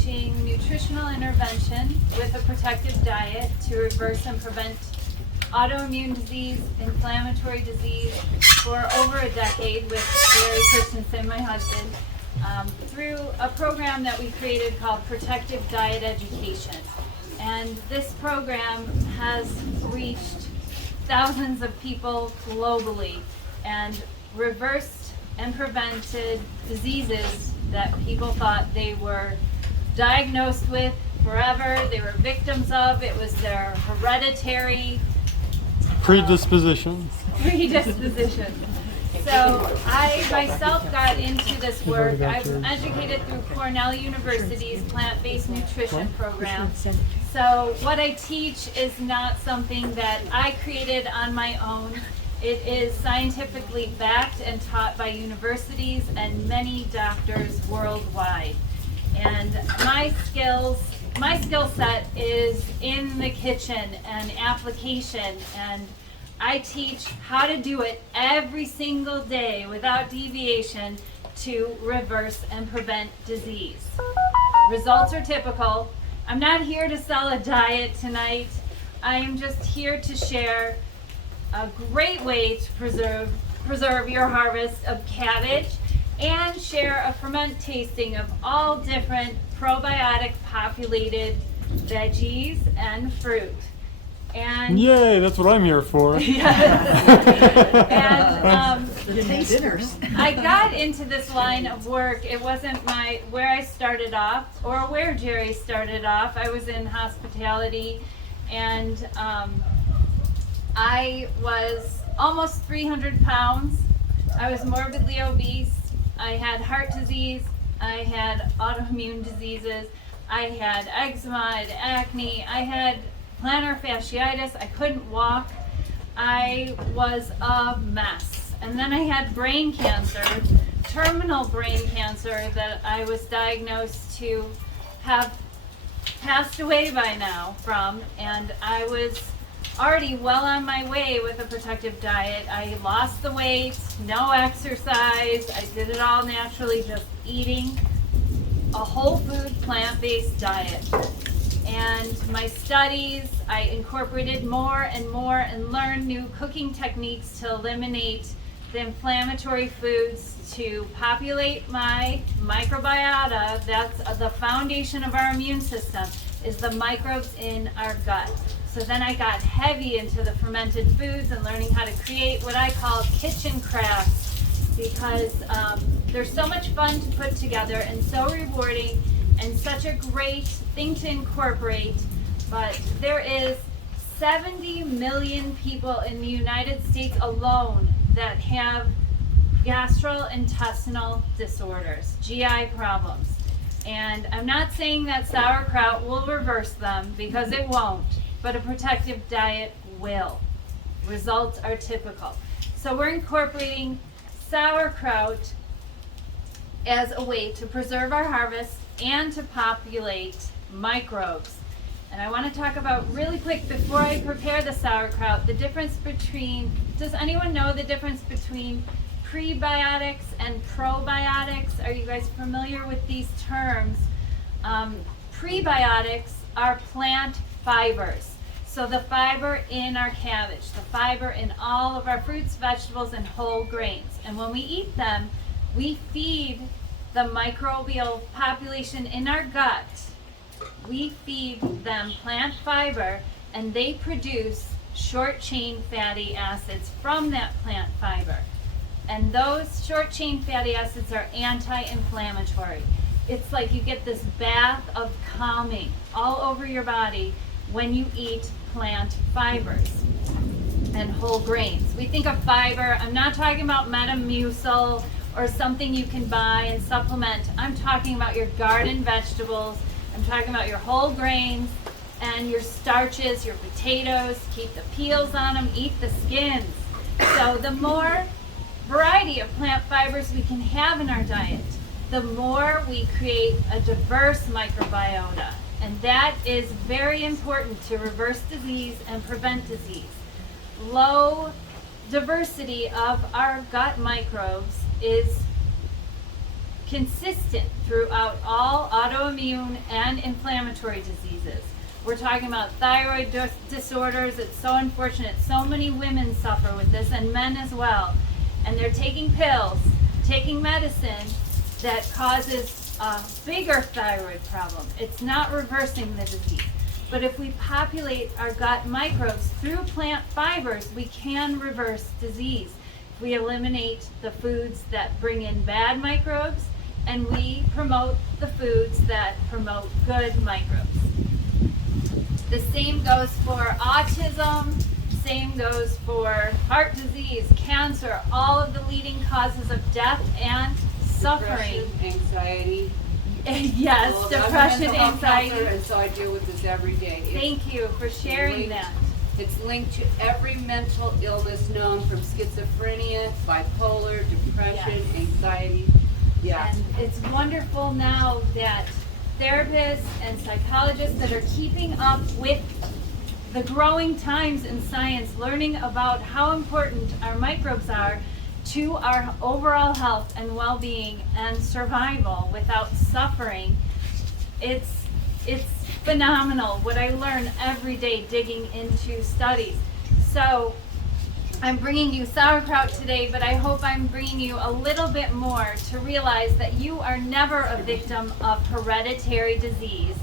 teaching nutritional intervention with a protective diet to reverse and prevent autoimmune disease, inflammatory disease for over a decade with Gary Christensen, my husband, through a program that we created called Protective Diet Education. And this program has reached thousands of people globally and reversed and prevented diseases that people thought they were diagnosed with forever, they were victims of. It was their hereditary predisposition. So I myself got into this work. I'm educated through Cornell University's plant-based nutrition program. So what I teach is not something that I created on my own. It is scientifically backed and taught by universities and many doctors worldwide. And my skill set is in the kitchen and application, and I teach how to do it every single day without deviation to reverse and prevent disease. Results are typical. I'm not here to sell a diet tonight. I am just here to share a great way to preserve your harvest of cabbage and share a ferment tasting of all different probiotic populated veggies and fruit. And yay, that's what I'm here for. And I got into this line of work. It wasn't where I started off or where Jerry started off. I was in hospitality, and I was almost 300 pounds. I was morbidly obese. I had heart disease. I had autoimmune diseases. I had eczema. I had acne. I had plantar fasciitis. I couldn't walk. I was a mess. And then I had brain cancer, terminal brain cancer that I was diagnosed to have passed away by now from, and I was already well on my way with a protective diet. I lost the weight, no exercise. I did it all naturally, just eating a whole food, plant-based diet. And my studies, I incorporated more and more and learned new cooking techniques to eliminate the inflammatory foods, to populate my microbiota. That's the foundation of our immune system, is the microbes in our gut. So then I got heavy into the fermented foods and learning how to create what I call kitchen crafts, because they're so much fun to put together and so rewarding and such a great thing to incorporate. But there is 70 million people in the United States alone that have gastrointestinal disorders, GI problems. And I'm not saying that sauerkraut will reverse them, because it won't, but a protective diet will. Results are typical. So we're incorporating sauerkraut as a way to preserve our harvest and to populate microbes. And I want to talk about really quick, before I prepare the sauerkraut, the difference between, does anyone know the difference between prebiotics and probiotics? Are you guys familiar with these terms? Prebiotics are plant fibers. So the fiber in our cabbage, the fiber in all of our fruits, vegetables, and whole grains. And when we eat them, we feed the microbial population in our gut. We feed them plant fiber, and they produce short chain fatty acids from that plant fiber. And those short chain fatty acids are anti-inflammatory. It's like you get this bath of calming all over your body when you eat plant fibers and whole grains. We think of fiber, I'm not talking about Metamucil or something you can buy and supplement. I'm talking about your garden vegetables. I'm talking about your whole grains and your starches, your potatoes. Keep the peels on them, eat the skins. So the more variety of plant fibers we can have in our diet, the more we create a diverse microbiota. And that is very important to reverse disease and prevent disease. Low diversity of our gut microbes consistent throughout all autoimmune and inflammatory diseases. We're talking about thyroid disorders. It's so unfortunate. So many women suffer with this, and men as well. And they're taking pills, taking medicine that causes a bigger thyroid problem. It's not reversing the disease. But if we populate our gut microbes through plant fibers, we can reverse disease. We eliminate the foods that bring in bad microbes, and we promote the foods that promote good microbes. The same goes for autism, same goes for heart disease, cancer, all of the leading causes of death and suffering. Depression, anxiety. Yes, Well, depression, I'm a mental health counselor, anxiety. and so I deal with this every day. Thank you for sharing linked- that. It's linked to every mental illness known, from schizophrenia, bipolar, depression, Yes. anxiety. Yeah. And it's wonderful now that therapists and psychologists that are keeping up with the growing times in science, learning about how important our microbes are to our overall health and well-being and survival without suffering. It's phenomenal what I learn every day digging into studies. So I'm bringing you sauerkraut today, but I hope I'm bringing you a little bit more to realize that you are never a victim of hereditary disease,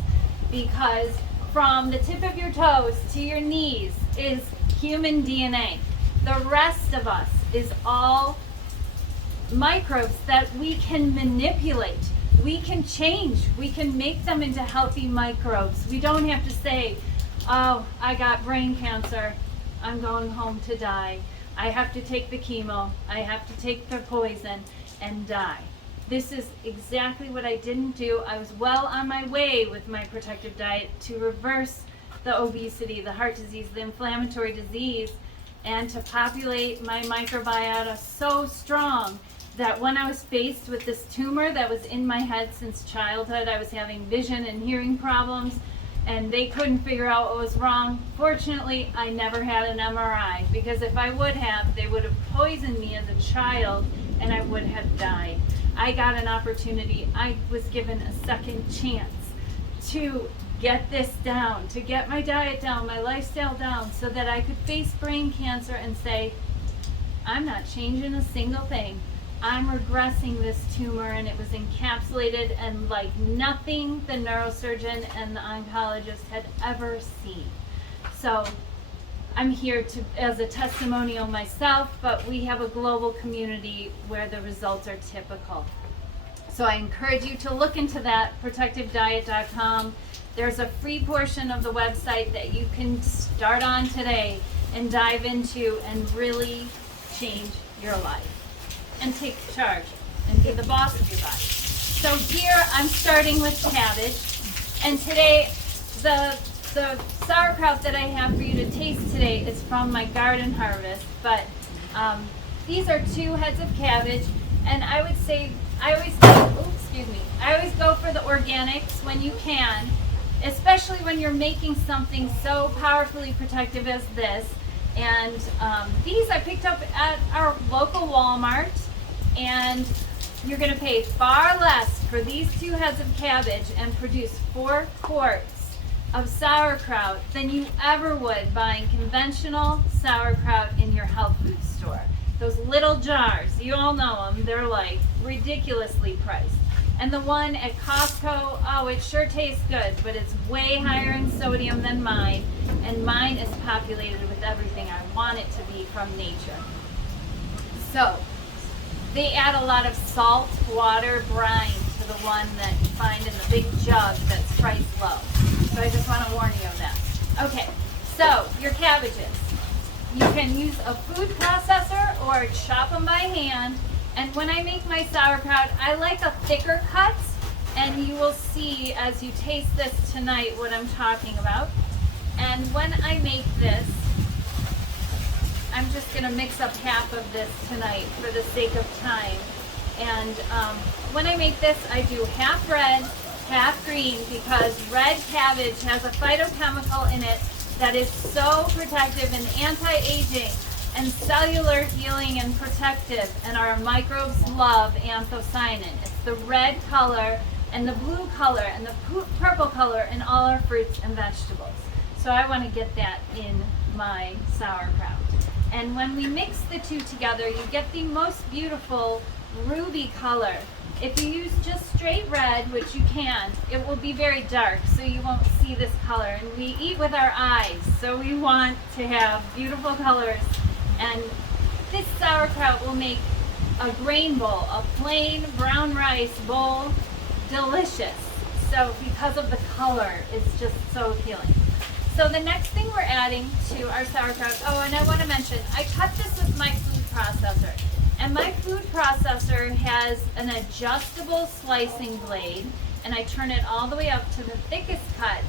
because from the tip of your toes to your knees is human DNA. The rest of us is all microbes that we can manipulate. We can change. We can make them into healthy microbes. We don't have to say, oh, I got brain cancer. I'm going home to die. I have to take the chemo. I have to take the poison and die. This is exactly what I didn't do. I was well on my way with my protective diet to reverse the obesity, the heart disease, the inflammatory disease, and to populate my microbiota so strong that when I was faced with this tumor that was in my head since childhood, I was having vision and hearing problems, and they couldn't figure out what was wrong. Fortunately, I never had an MRI, because if I would have, they would have poisoned me as a child and I would have died. I got an opportunity. I was given a second chance to get this down, to get my diet down, my lifestyle down, so that I could face brain cancer and say, I'm not changing a single thing. I'm regressing this tumor, and it was encapsulated and like nothing the neurosurgeon and the oncologist had ever seen. So I'm here to as a testimonial myself, but we have a global community where the results are typical. So I encourage you to look into that, protectivediet.com. There's a free portion of the website that you can start on today and dive into and really change your life and take charge and be the boss of your body. So here I'm starting with cabbage, and today the sauerkraut that I have for you to taste today is from my garden harvest, but these are 2 heads of cabbage, and I would say I always go for the organics when you can, especially when you're making something so powerfully protective as this. And these I picked up at our local Walmart, and you're going to pay far less for these 2 heads of cabbage and produce 4 quarts of sauerkraut than you ever would buying conventional sauerkraut in your health food store. Those little jars, you all know them, they're like ridiculously priced. And the one at Costco, oh, it sure tastes good, but it's way higher in sodium than mine, and mine is populated with everything I want it to be from nature. So they add a lot of salt, water, brine to the one that you find in the big jug that's priced low. So I just want to warn you of that. Okay, so your cabbages. You can use a food processor or chop them by hand. And when I make my sauerkraut, I like a thicker cut, and you will see as you taste this tonight what I'm talking about. And when I make this, I'm just going to mix up half of this tonight for the sake of time. And when I make this, I do half red, half green, because red cabbage has a phytochemical in it that is so protective and anti-aging. and cellular healing and protective, and our microbes love anthocyanin. It's the red color and the blue color and the purple color in all our fruits and vegetables. So I want to get that in my sauerkraut. And when we mix the two together, you get the most beautiful ruby color. If you use just straight red, which you can, it will be very dark, so you won't see this color. And we eat with our eyes, so we want to have beautiful colors. And this sauerkraut will make a grain bowl, a plain brown rice bowl, delicious. So because of the color, it's just so appealing. So the next thing we're adding to our sauerkraut, oh, and I want to mention, I cut this with my food processor. And my food processor has an adjustable slicing blade, and I turn it all the way up to the thickest cut.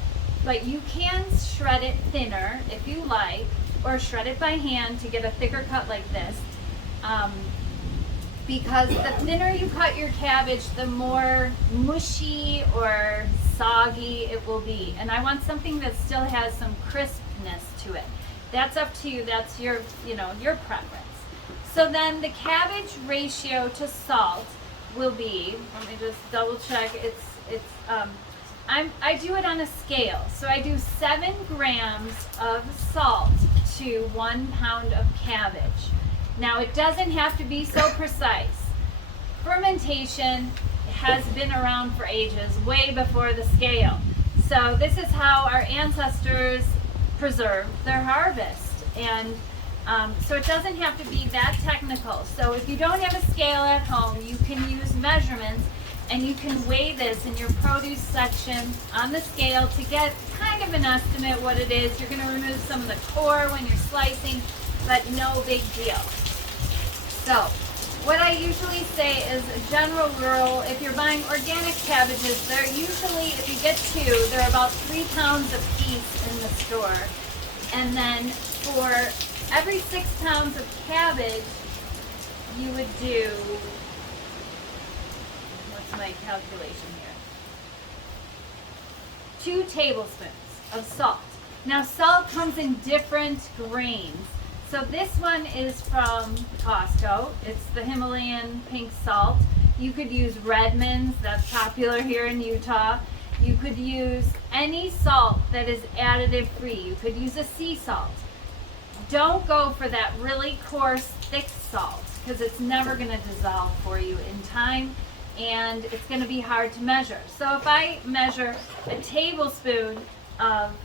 But you can shred it thinner if you like, or shred it by hand to get a thicker cut like this. Because the thinner you cut your cabbage, the more mushy or soggy it will be. And I want something that still has some crispness to it. That's up to you. That's your, your preference. So then the cabbage ratio to salt will be, let me just double check, I do it on a scale. So I do 7 grams of salt to 1 pound of cabbage. Now it doesn't have to be so precise. Fermentation has been around for ages, way before the scale. So this is how our ancestors preserved their harvest. And so it doesn't have to be that technical. So if you don't have a scale at home, you can use measurements, and you can weigh this in your produce section on the scale to get kind of an estimate what it is. You're going to remove some of the core when you're slicing, but no big deal. So what I usually say is a general rule, if you're buying organic cabbages, they're usually, if you get 2, they're about 3 pounds a piece in the store. And then for every 6 pounds of cabbage, you would do, what's my calculation here? 2 tablespoons of salt. Now salt comes in different grains. So this one is from Costco. It's the Himalayan pink salt. You could use Redmond's, that's popular here in Utah. You could use any salt that is additive free. You could use a sea salt. Don't go for that really coarse, thick salt, because it's never going to dissolve for you in time, and it's going to be hard to measure. So if I measure a tablespoon of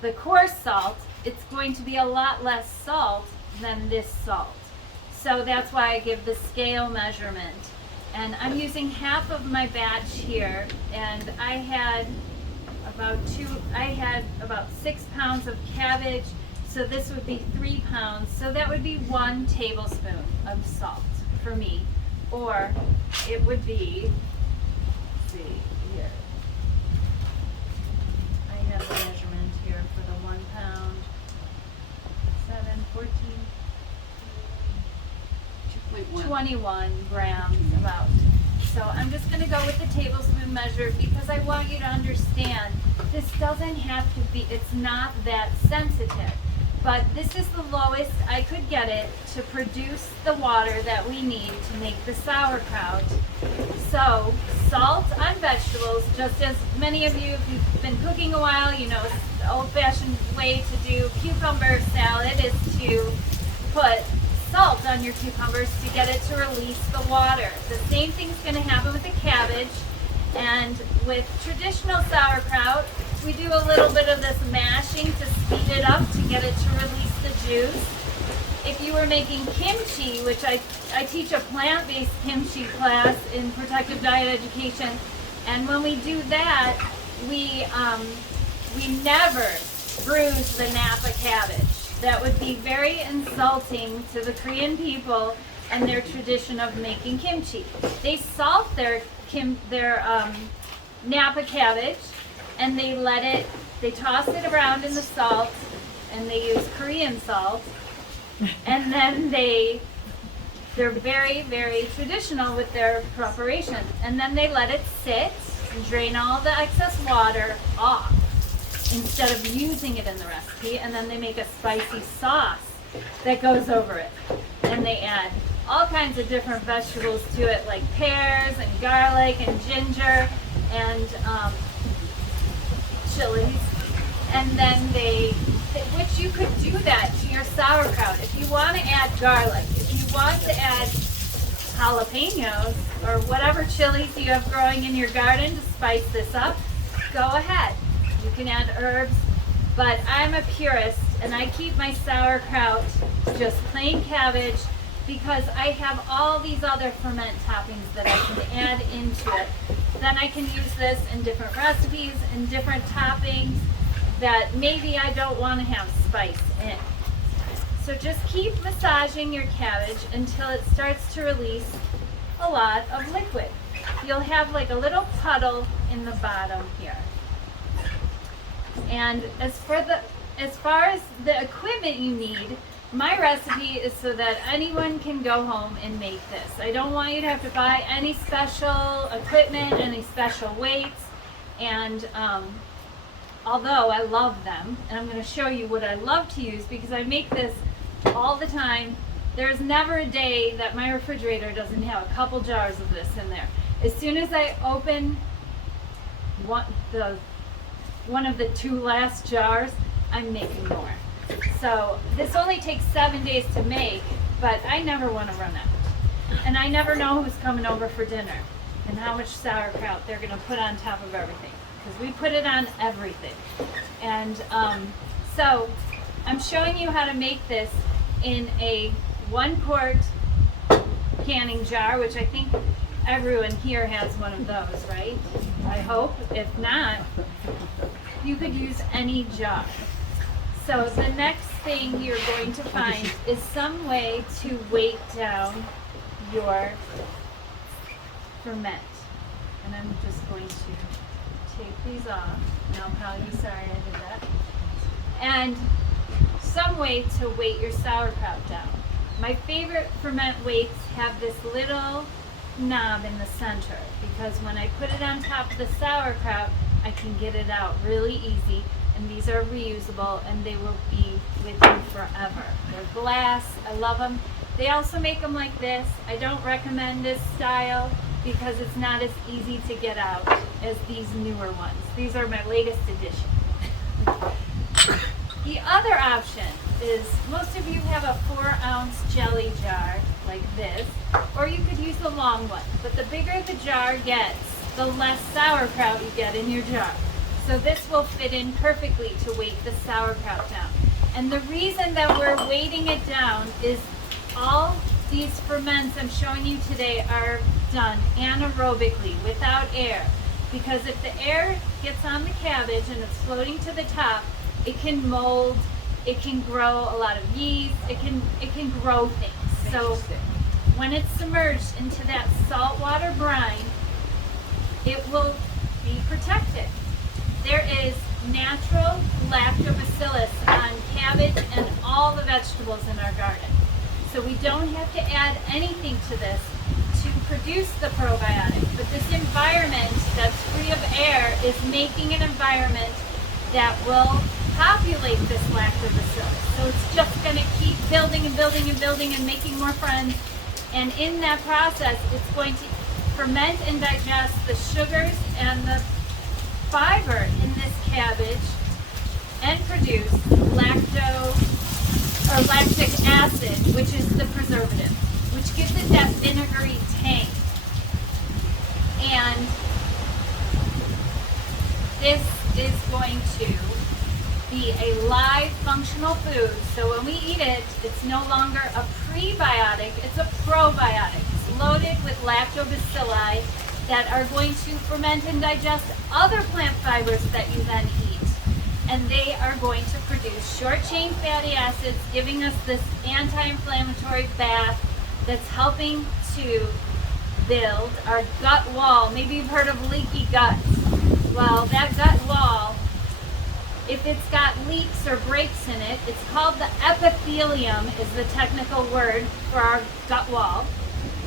the coarse salt, it's going to be a lot less salt than this salt. So that's why I give the scale measurement. And I'm using half of my batch here, and I had about 6 pounds of cabbage. So this would be 3 pounds. So that would be 1 tablespoon of salt for me. Or it would be, let's see here. I have the measurement here for the 1 pound. 7, 14, 21 grams about. So I'm just going to go with the tablespoon measure because I want you to understand this doesn't have to be, it's not that sensitive. But this is the lowest I could get it to produce the water that we need to make the sauerkraut. So salt on vegetables, just as many of you, if you've been cooking a while, you know the old-fashioned way to do cucumber salad is to put salt on your cucumbers to get it to release the water. The same thing's going to happen with the cabbage. And with traditional sauerkraut, we do a little bit of this mashing to speed it up to get it to release the juice. If you were making kimchi, which I teach a plant-based kimchi class in protective diet education, and when we do that, we never bruise the Napa cabbage. That would be very insulting to the Korean people and their tradition of making kimchi. They salt their Napa cabbage, and they toss it around in the salt, and they use Korean salt, and then they're very, very traditional with their preparation. And then they let it sit and drain all the excess water off instead of using it in the recipe, and then they make a spicy sauce that goes over it. And they add all kinds of different vegetables to it, like pears and garlic and ginger and chilies. And then which you could do that to your sauerkraut. If you want to add garlic, if you want to add jalapenos or whatever chilies you have growing in your garden to spice this up, go ahead. You can add herbs, but I'm a purist and I keep my sauerkraut just plain cabbage because I have all these other ferment toppings that I can add into it. Then I can use this in different recipes and different toppings that maybe I don't want to have spice in. So just keep massaging your cabbage until it starts to release a lot of liquid. You'll have like a little puddle in the bottom here. And as far as the equipment you need, my recipe is so that anyone can go home and make this. I don't want you to have to buy any special equipment, any special weights, and although I love them, and I'm going to show you what I love to use because I make this all the time. There's never a day that my refrigerator doesn't have a couple jars of this in there. As soon as I open one of the 2 last jars, I'm making more. So this only takes 7 days to make, but I never want to run out. And I never know who's coming over for dinner and how much sauerkraut they're going to put on top of everything, because we put it on everything. And so I'm showing you how to make this in a 1-quart canning jar, which I think everyone here has one of those, right? I hope. If not, you could use any jar. So the next thing you're going to find is some way to weight down your ferment. And I'm just going to take these off, and I'll probably be sorry I did that. And some way to weight your sauerkraut down. My favorite ferment weights have this little knob in the center, because when I put it on top of the sauerkraut, I can get it out really easy. And these are reusable, and they will be with you forever. They're glass. I love them. They also make them like this. I don't recommend this style because it's not as easy to get out as these newer ones. These are my latest edition. The other option is, most of you have a 4-ounce jelly jar like this, or you could use the long one. But the bigger the jar gets, the less sauerkraut you get in your jar. So this will fit in perfectly to weight the sauerkraut down. And the reason that we're weighting it down is all these ferments I'm showing you today are done anaerobically, without air. Because if the air gets on the cabbage and it's floating to the top, it can mold, it can grow a lot of yeast, it can grow things. So when it's submerged into that saltwater brine, it will be protected. There is natural lactobacillus on cabbage and all the vegetables in our garden. So we don't have to add anything to this to produce the probiotic. But this environment that's free of air is making an environment that will populate this lactobacillus. So it's just going to keep building and building and building and making more friends. And in that process, it's going to ferment and digest the sugars and the fiber in this cabbage and produce lactic acid, which is the preservative, which gives it that vinegary tang. And this is going to be a live functional food. So when we eat it, it's no longer a prebiotic, it's a probiotic. It's loaded with lactobacilli that are going to ferment and digest other plant fibers that you then eat. And they are going to produce short-chain fatty acids, giving us this anti-inflammatory bath that's helping to build our gut wall. Maybe you've heard of leaky guts. Well, that gut wall, if it's got leaks or breaks in it, it's called the epithelium is the technical word for our gut wall.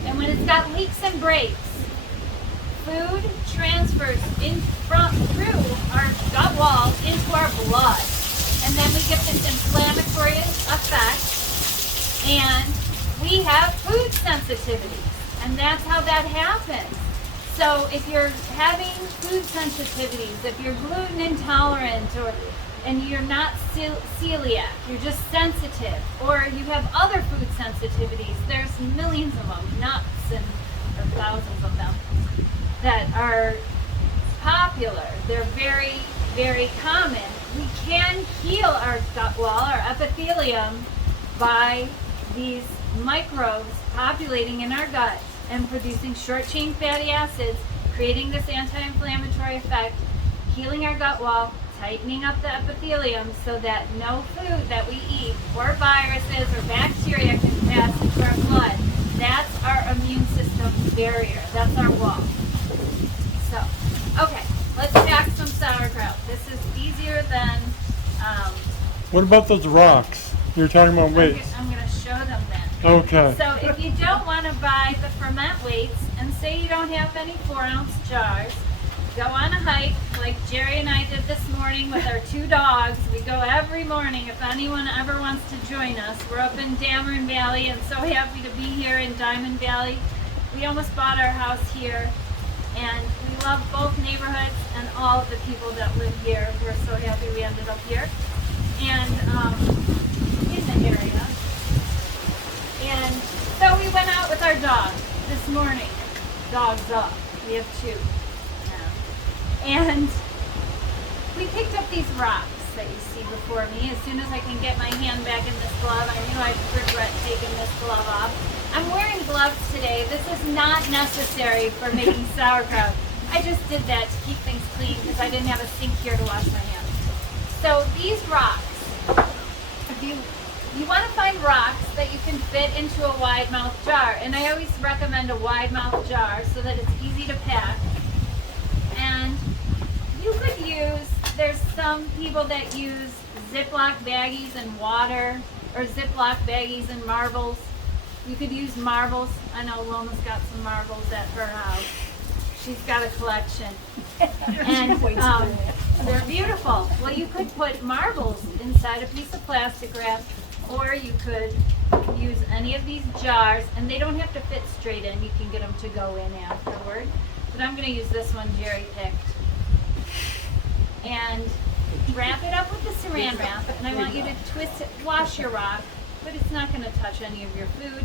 And when it's got leaks and breaks, food transfers through our gut wall into our blood. And then we get this inflammatory effect And we have food sensitivities, and that's how that happens. So if you're having food sensitivities, if you're gluten intolerant, and you're not celiac, you're just sensitive, or you have other food sensitivities, there's millions of them, nuts or thousands of them, that are popular. They're very, very common. We can heal our gut wall, our epithelium, by these microbes populating in our gut and producing short-chain fatty acids, creating this anti-inflammatory effect, healing our gut wall, tightening up the epithelium so that no food that we eat or viruses or bacteria can pass into our blood. That's our immune system barrier. That's our wall. So, okay, let's pack some sauerkraut. This is easier than... What about those rocks? You're talking about weights. I'm going to show them then. Okay. So if you don't want to buy the ferment weights, and say you don't have any 4-ounce jars, go on a hike like Jerry and I did this morning with our 2 dogs. We go every morning if anyone ever wants to join us. We're up in Dameron Valley and so happy to be here in Diamond Valley. We almost bought our house here, and we love both neighborhoods and all of the people that live here. We're so happy we ended up here and in the area. And so we went out with our dog this morning. Dogs up. We have 2 now. And we picked up these rocks that you see before me. As soon as I can get my hand back in this glove, I knew I'd regret taking this glove off. I'm wearing gloves today. This is not necessary for making sauerkraut. I just did that to keep things clean because I didn't have a sink here to wash my hands. So these rocks, if you want to find rocks that you can fit into a wide mouth jar, and I always recommend a wide mouth jar so that it's easy to pack. And you could use, there's some people that use Ziploc baggies and water, or Ziploc baggies and marbles. You could use marbles. I know Loma's got some marbles at her house. She's got a collection. And they're beautiful. Well, you could put marbles inside a piece of plastic wrap, or you could use any of these jars, and they don't have to fit straight in. You can get them to go in afterward. But I'm going to use this one Jerry picked. And wrap it up with the saran wrap, and I want you to twist it, wash your rock, but it's not going to touch any of your food.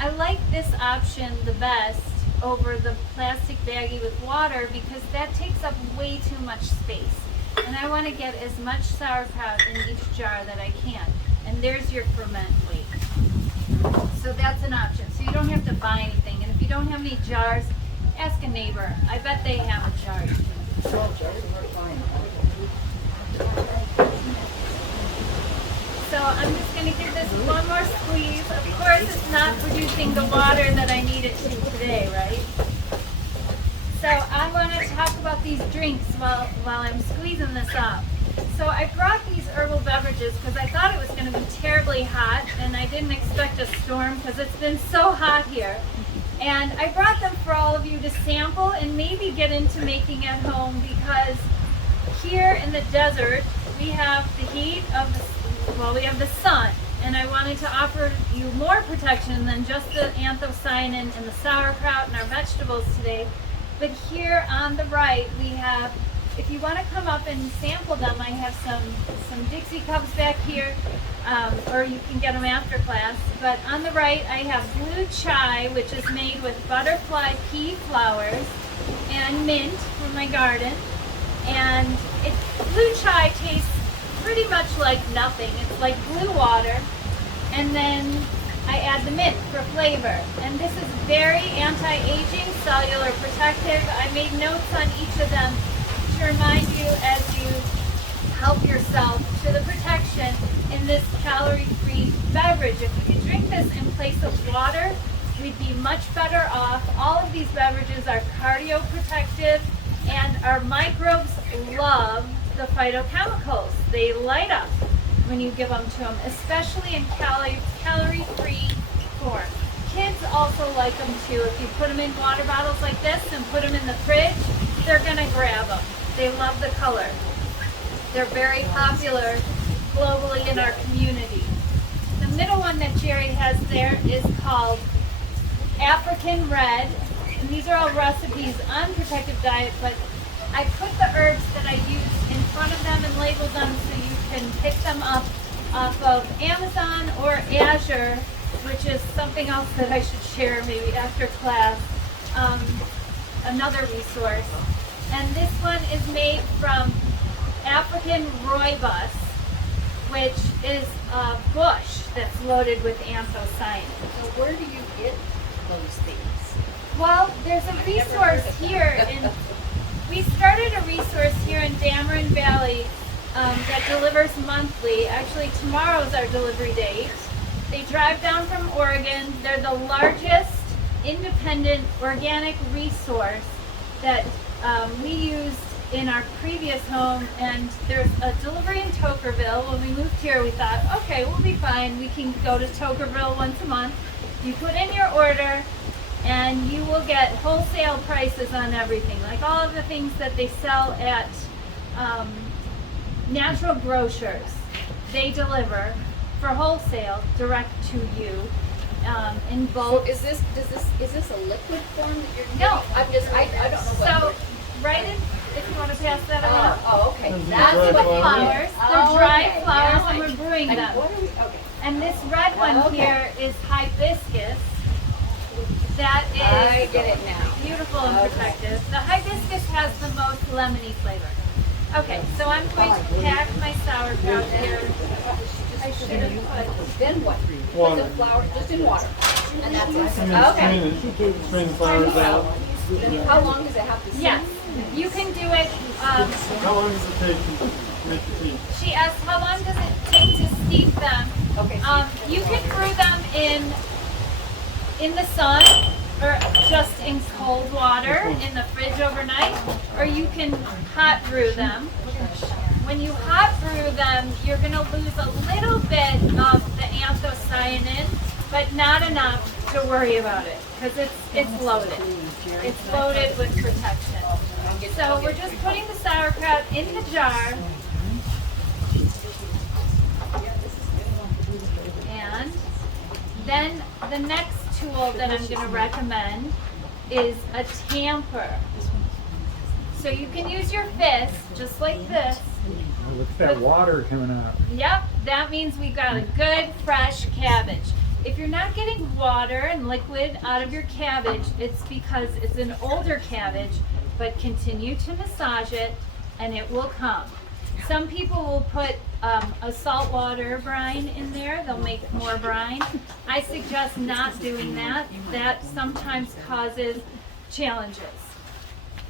I like this option the best over the plastic baggie with water because that takes up way too much space. And I want to get as much sauerkraut in each jar that I can. And there's your ferment weight. So that's an option. So you don't have to buy anything. And if you don't have any jars, ask a neighbor. I bet they have a jar. So I'm just going to give this one more squeeze. Of course, it's not producing the water that I need it to today, right? So I want to talk about these drinks while I'm squeezing this up. So I brought these herbal beverages because I thought it was going to be terribly hot, and I didn't expect a storm because it's been so hot here. And I brought them for all of you to sample and maybe get into making at home, because here in the desert we have the heat of we have the sun, and I wanted to offer you more protection than just the anthocyanin and the sauerkraut and our vegetables today. But here on the right we have, if you want to come up and sample them, I have some Dixie cups back here, or you can get them after class. But on the right I have blue chai, which is made with butterfly pea flowers and mint from my garden. And blue chai tastes pretty much like nothing. It's like blue water, and then I add the mint for flavor. And this is very anti-aging, cellular protective. I made notes on each of them to remind you as you help yourself to the protection in this calorie-free beverage. If we could drink this in place of water, we'd be much better off. All of these beverages are cardioprotective, and our microbes love the phytochemicals. They light up when you give them to them, especially in calorie-free form. Kids also like them too. If you put them in water bottles like this and put them in the fridge, they're gonna grab them. They love the color. They're very popular globally in our community. The middle one that Jerry has there is called African Red. And these are all recipes on Protective Diet, but I put the herbs that I use in front of them and label them so you can pick them up off of Amazon or Azure, which is something else that I should share maybe after class, another resource. And this one is made from African rooibos, which is a bush that's loaded with anthocyanins. So where do you get those things? Well, there's a resource here we started a resource here in Dameron Valley that delivers monthly. Actually, tomorrow's our delivery date. They drive down from Oregon. They're the largest independent organic resource that we used in our previous home, and there's a delivery in Tokerville. When we moved here, we thought, okay, we'll be fine. We can go to Tokerville once a month. You put in your order, and you will get wholesale prices on everything, like all of the things that they sell at natural grocers. They deliver for wholesale direct to you in bulk. So is this a liquid form that you're getting? No. I don't know what. So, right in, if you want to pass that around. Oh, okay. Those are That's dried what Flowers. They're Oh, dried okay. flowers, Now and I- we're brewing And them. what are we? Okay. And this red one Okay. here is hibiscus. That is I get it now. beautiful and Okay. protective. The hibiscus has the most lemony flavor. Okay, so I'm going to pack my sauerkraut here. I should have put. Then what? Water. Put the flour just in water, and that's And it. then Okay. strain the flowers out. How long does it have to sit? Yes, you can do it. How long does it take to make the tea? She asked, how long does it take to steep them? Okay. You can brew them in the sun, or just in cold water in the fridge overnight, or you can hot brew them. When you hot brew them, you're going to lose a little bit of the anthocyanin, but not enough to worry about it, because it's loaded. It's loaded with protection. So we're just putting the sauerkraut in the jar. And then the next tool that I'm going to recommend is a tamper. So you can use your fist, just like this. Oh, look at that water coming out. Yep, that means we got a good fresh cabbage. If you're not getting water and liquid out of your cabbage, it's because it's an older cabbage, but continue to massage it and it will come. Some people will put a saltwater brine in there. They'll make more brine. I suggest not doing that. That sometimes causes challenges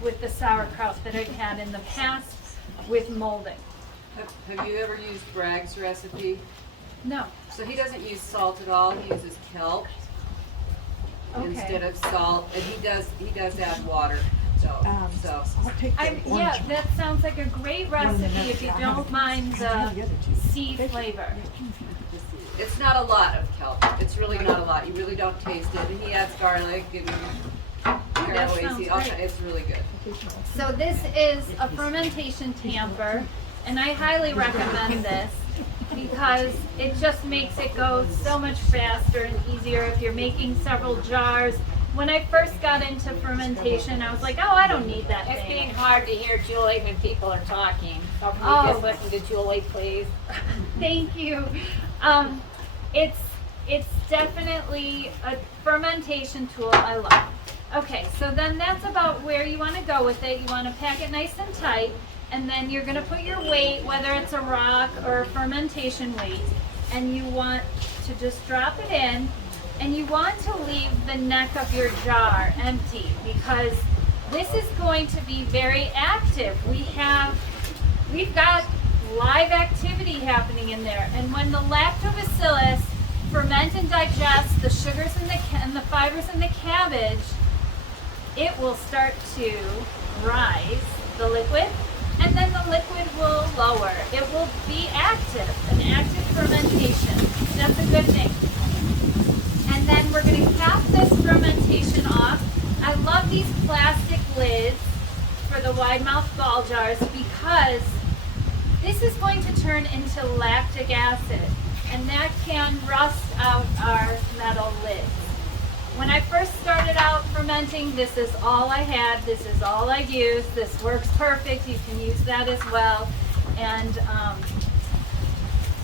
with the sauerkraut that I've had in the past with molding. Have you ever used Bragg's recipe? No. So he doesn't use salt at all. He uses kelp instead of salt, and he does add water. So Yeah, that sounds like a great recipe if you don't mind the sea flavor. it's not a lot of kelp. It's really not a lot. You really don't taste it. And he adds garlic and caraway sounds seed. great. It's really good. So this is a fermentation tamper, and I highly recommend this because it just makes it go so much faster and easier if you're making several jars. When I first got into fermentation, I was like, oh, I don't need that It's thing. getting hard to hear Julie when people are talking. So can Oh. you just listen to Julie, please? Thank you. It's definitely a fermentation tool I love. Okay, so then that's about where you want to go with it. You want to pack it nice and tight, and then you're going to put your weight, whether it's a rock or a fermentation weight, and you want to just drop it in, and you want to leave the neck of your jar empty because this is going to be very active. We've got live activity happening in there, and when the lactobacillus ferment and digest the sugars and the fibers in the cabbage, it will start to rise, the liquid, and then the liquid will lower. It will be active, an active fermentation. That's a good thing. And then we're going to cap this fermentation off. I love these plastic lids for the wide mouth ball jars because this is going to turn into lactic acid. and that can rust out our metal lids. When I first started out fermenting, this is all I had, this is all I used, this works perfect, you can use that as well. And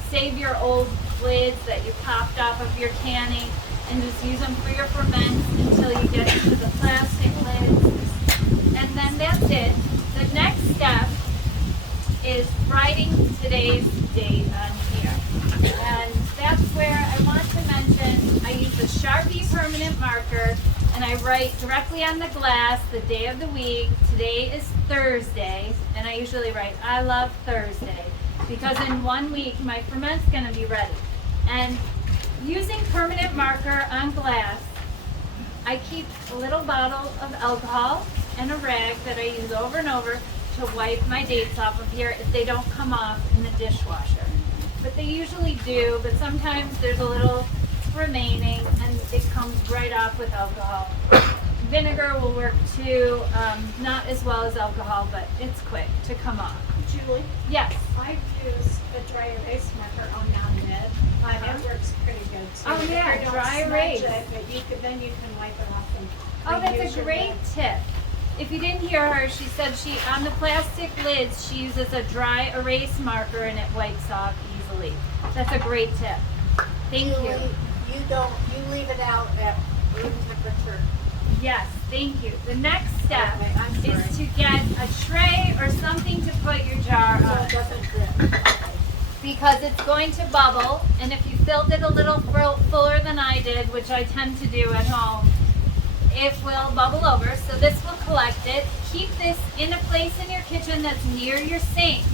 save your old lids that you popped off of your canning and just use them for your ferments until you get into the plastic lids. And then that's it. The next step is writing today's date on here. And that's where I want to mention, I use a Sharpie permanent marker and I write directly on the glass the day of the week. Today is Thursday, and I usually write, I love Thursday, because in 1 week my ferment's gonna be ready. And using permanent marker on glass, I keep a little bottle of alcohol and a rag that I use over and over to wipe my dates off of here if they don't come off in the dishwasher. But they usually do, but sometimes there's a little remaining and it comes right off with alcohol. Vinegar will work too, not as well as alcohol, but it's quick to come off. Julie, Yes. I use a dry erase marker on non-nib. It works pretty good too. Oh, yeah, You don't dry smudge erase. it, but then you can wipe it off and Oh, reuse that's a your great lid. tip. If you didn't hear her, she said on the plastic lids, she uses a dry erase marker and it wipes off easily. That's a great tip. Thank you. You leave it out at room temperature. Yes, thank you. The next step Okay, I'm is sorry. to get a tray or something to put your jar So on, it doesn't drip. Okay. because it's going to bubble, and if you filled it a little fuller than I did, which I tend to do at home, it will bubble over. So this will collect it. Keep this in a place in your kitchen that's near your sink,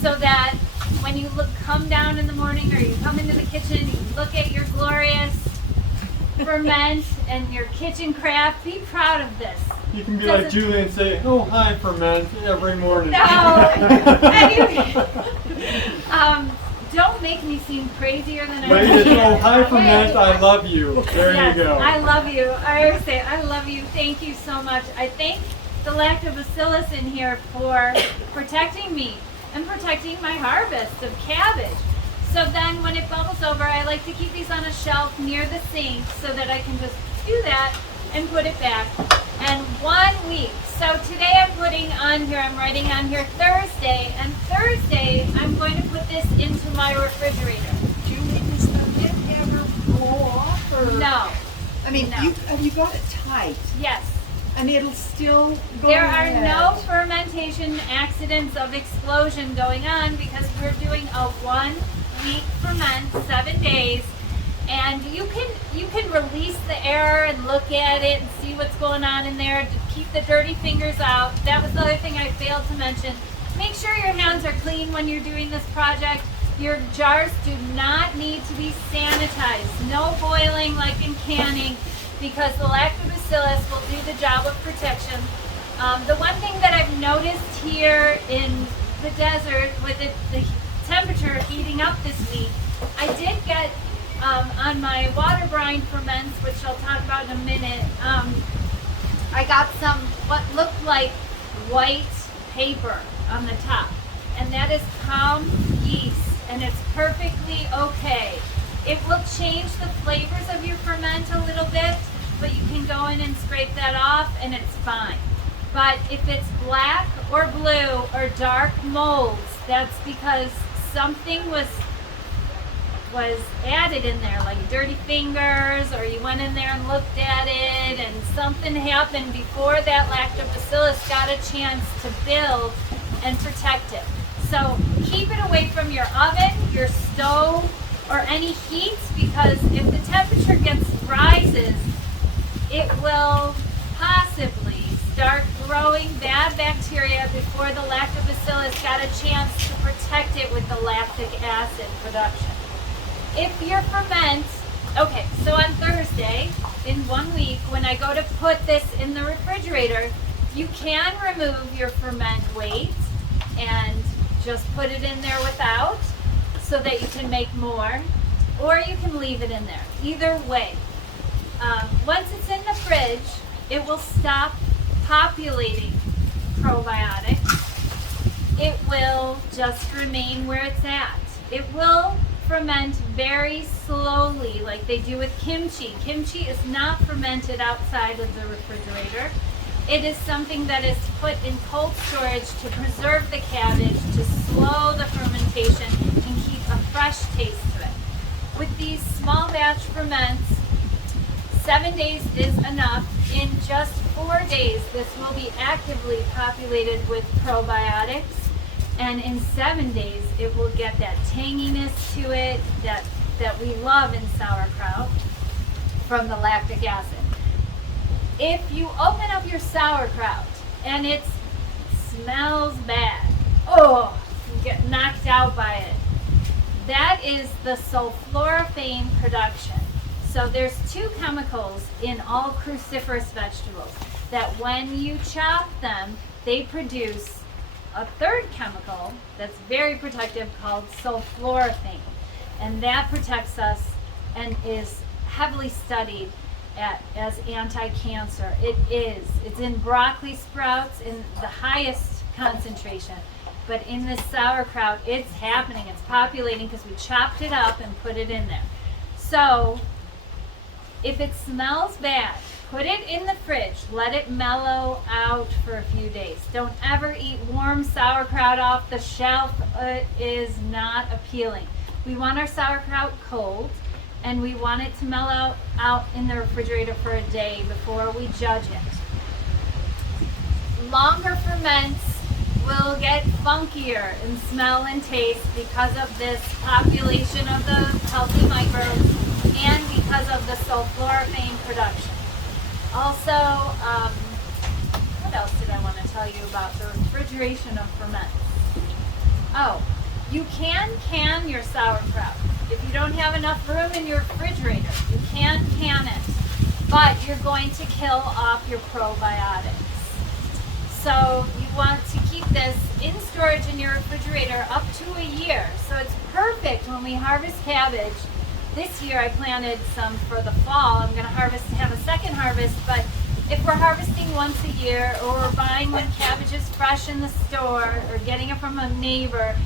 so that when you come down in the morning or you come into the kitchen, you look at your glorious ferment and your kitchen craft. Be proud of this. You can be like Julie and say, oh, hi, ferment, every morning. No. Anyway, don't make me seem crazier than I But you really just go, am. hi, ferment, I love you. There Yes, you go. I love you. I always say, I love you. Thank you so much. I thank the lactobacillus in here for protecting me and protecting my harvest of cabbage. So then when it bubbles over, I like to keep these on a shelf near the sink so that I can just do that and put it back. And 1 week. So today I'm putting on here, I'm writing on here Thursday, and Thursday I'm going to put this into my refrigerator. Julie, does the lid ever blow off or? No. I mean, No. have you got it tight Yes. and it'll still go There are ahead? no fermentation accidents of explosion going on because we're doing a 1 week ferment, 7 days, and you can release the air and look at it and see what's going on in there to keep the dirty fingers out. That was the other thing I failed to mention. Make sure your hands are clean when you're doing this project. Your jars do not need to be sanitized. No boiling like in canning, because the lactobacillus will do the job of protection. The one thing that I've noticed here in the desert with the temperature heating up this week, I did get on my water brine ferments, which I'll talk about in a minute, I got some what looked like white paper on the top, and that is calm yeast, and it's perfectly okay. It will change the flavors of your ferment a little bit, but you can go in and scrape that off and it's fine. But if it's black or blue or dark molds, that's because something was added in there, like dirty fingers, or you went in there and looked at it and something happened before that lactobacillus got a chance to build and protect it. So keep it away from your oven, your stove, or any heat, because if the temperature rises, it will possibly start growing bad bacteria before the lactobacillus got a chance to protect it with the lactic acid production. If your ferment, okay, so on Thursday, in 1 week, when I go to put this in the refrigerator, you can remove your ferment weight and just put it in there without, so that you can make more, or you can leave it in there. Either way. Once it's in the fridge, it will stop populating probiotics. It will just remain where it's at. It will ferment very slowly, like they do with kimchi. Kimchi is not fermented outside of the refrigerator. It is something that is put in cold storage to preserve the cabbage, to slow the fermentation and keep a fresh taste to it. With these small batch ferments, 7 days is enough. In just 4 days, this will be actively populated with probiotics. And in 7 days, it will get that tanginess to it that we love in sauerkraut from the lactic acid. If you open up your sauerkraut and it smells bad, oh, you get knocked out by it. That is the sulforaphane production. So there's 2 chemicals in all cruciferous vegetables that when you chop them, they produce a 3rd chemical that's very protective called sulforaphane. And that protects us and is heavily studied as anti-cancer. It's in broccoli sprouts in the highest concentration. But in this sauerkraut, it's happening. It's populating because we chopped it up and put it in there. So if it smells bad, put it in the fridge. Let it mellow out for a few days. Don't ever eat warm sauerkraut off the shelf. It is not appealing. We want our sauerkraut cold, and we want it to mellow out in the refrigerator for a day before we judge it. Longer ferments will get funkier in smell and taste because of this population of the healthy microbes and because of the sulforaphane production. Also, what else did I want to tell you about the refrigeration of ferments? Oh, you can your sauerkraut. If you don't have enough room in your refrigerator, you can it, but you're going to kill off your probiotics. So you want to keep this in storage in your refrigerator up to a year. So it's perfect when we harvest cabbage. This year I planted some for the fall. I'm going to have a second harvest, but if we're harvesting once a year or we're buying when cabbage is fresh in the store or getting it from a neighbor,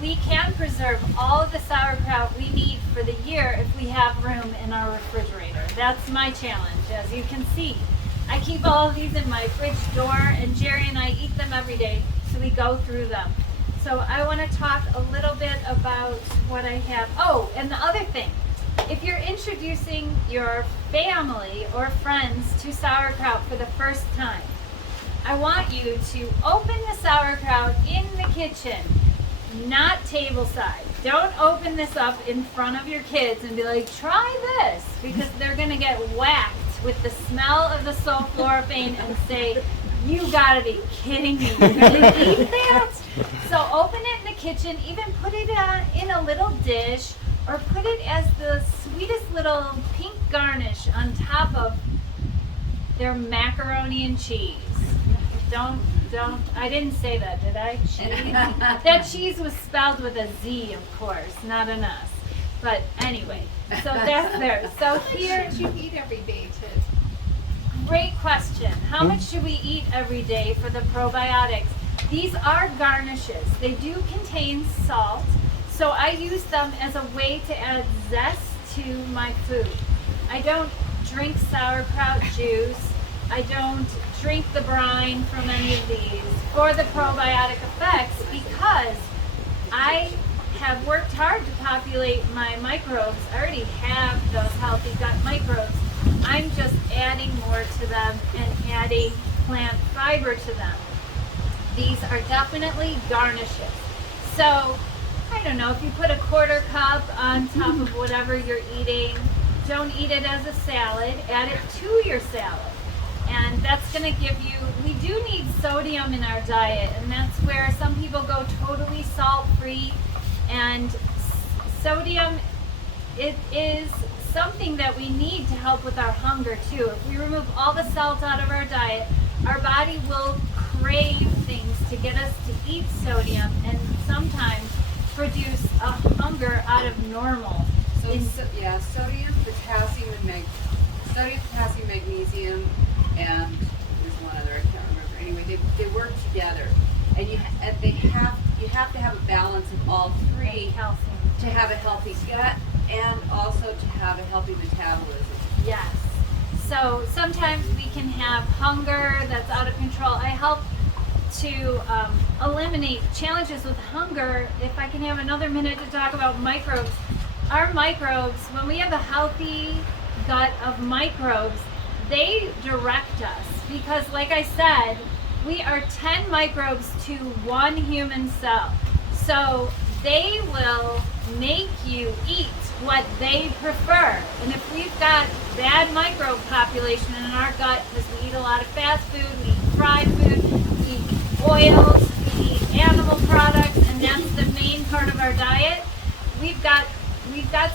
we can preserve all of the sauerkraut we need for the year if we have room in our refrigerator. That's my challenge, as you can see. I keep all of these in my fridge door, and Jerry and I eat them every day, so we go through them. So I want to talk a little bit about what I have. Oh, and the other thing, if you're introducing your family or friends to sauerkraut for the first time, I want you to open the sauerkraut in the kitchen, not tableside. Don't open this up in front of your kids and be like, try this, because they're going to get whacked with the smell of the sulforaphane and say, you gotta be kidding me, you're gonna eat that? So open it in the kitchen, even put it in a little dish, or put it as the sweetest little pink garnish on top of their macaroni and cheese. Don't, I didn't say that, did I? Cheese? That cheese was spelled with a Z, of course, not an S. But anyway, so that's there. So here, Should you eat every day to? great question. How much should we eat every day for the probiotics? These are garnishes. They do contain salt, so I use them as a way to add zest to my food. I don't drink sauerkraut juice. I don't drink the brine from any of these for the probiotic effects because I have worked hard to populate my microbes. I already have those healthy gut microbes. I'm just adding more to them and adding plant fiber to them. These are definitely garnishes. So, I don't know, if you put a 1/4 cup on top of whatever you're eating, don't eat it as a salad, add it to your salad. And that's going to give you, we do need sodium in our diet, and that's where some people go totally salt-free. And sodium, it is something that we need to help with our hunger too. If we remove all the salt out of our diet, our body will crave things to get us to eat sodium and sometimes produce a hunger out of normal. Sodium, potassium, and magnesium, and there's one other I can't remember. Anyway, they work together, and you have to have a balance of all three Calcium to have a healthy gut and also to have a healthy metabolism. Yes. So sometimes we can have hunger that's out of control. I help to eliminate challenges with hunger. If I can have another minute to talk about microbes. Our microbes, when we have a healthy gut of microbes, they direct us because, like I said, we are 10 microbes to one human cell. So they will make you eat what they prefer. And if we've got bad microbe population in our gut because we eat a lot of fast food, we eat fried food, we eat oils, we eat animal products, and that's the main part of our diet, we've got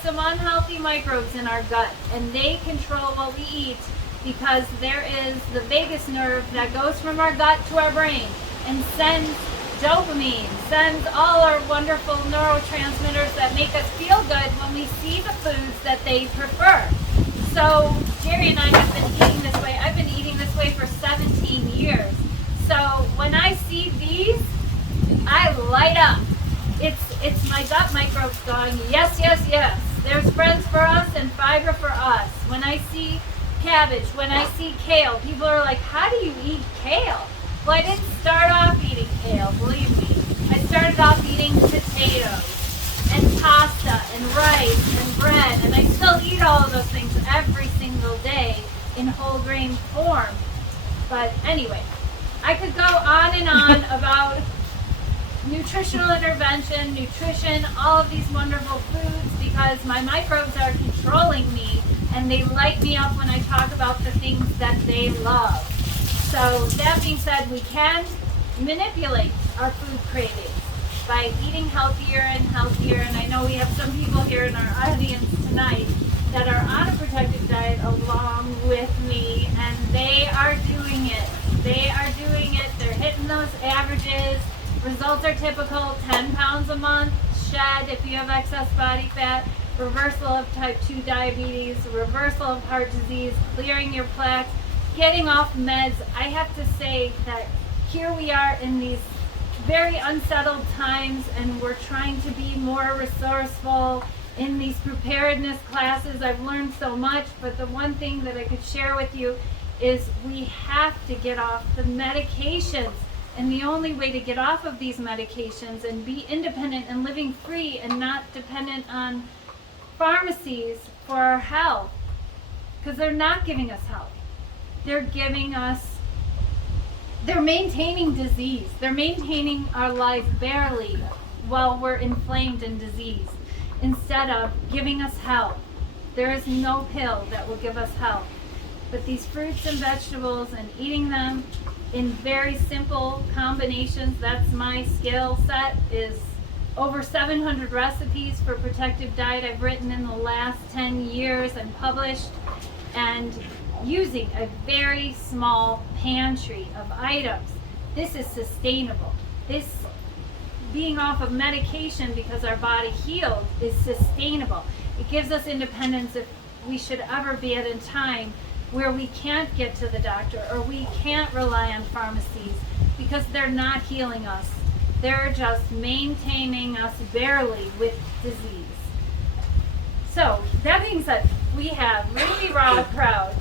some unhealthy microbes in our gut, and they control what we eat because there is the vagus nerve that goes from our gut to our brain and sends dopamine, sends all our wonderful neurotransmitters that make us feel good when we see the foods that they prefer. So Jerry and I have been eating this way. I've been eating this way for 17 years. So when I see these, I light up. It's my gut microbes going, yes, yes, yes. There's friends for us and fiber for us. When I see cabbage, when I see kale, people are like, how do you eat kale? Well, I didn't start off eating kale, believe me. I started off eating potatoes and pasta and rice and bread, and I still eat all of those things every single day in whole grain form. But anyway, I could go on and on about nutritional intervention, nutrition, all of these wonderful foods because my microbes are controlling me and they light me up when I talk about the things that they love. So that being said, we can manipulate our food cravings by eating healthier and healthier. And I know we have some people here in our audience tonight that are on a protected diet along with me, and they are doing it. They are doing it. They're hitting those averages. Results are typical: 10 pounds a month shed if you have excess body fat, reversal of type 2 diabetes, reversal of heart disease, clearing your plaques, getting off meds. I have to say that here we are in these very unsettled times, and we're trying to be more resourceful in these preparedness classes. I've learned so much, but the one thing that I could share with you is we have to get off the medications. And the only way to get off of these medications and be independent and living free and not dependent on pharmacies for our health, because they're not giving us health. They're maintaining disease. They're maintaining our life barely while we're inflamed and diseased, instead of giving us health. There is no pill that will give us health. But these fruits and vegetables and eating them in very simple combinations, that's my skill set, is over 700 recipes for protective diet I've written in the last 10 years and published, and using a very small pantry of items. This is sustainable. This being off of medication because our body healed is sustainable. It gives us independence if we should ever be at a time where we can't get to the doctor or we can't rely on pharmacies because they're not healing us. They're just maintaining us barely with disease. So that being said, we have really raw kraut.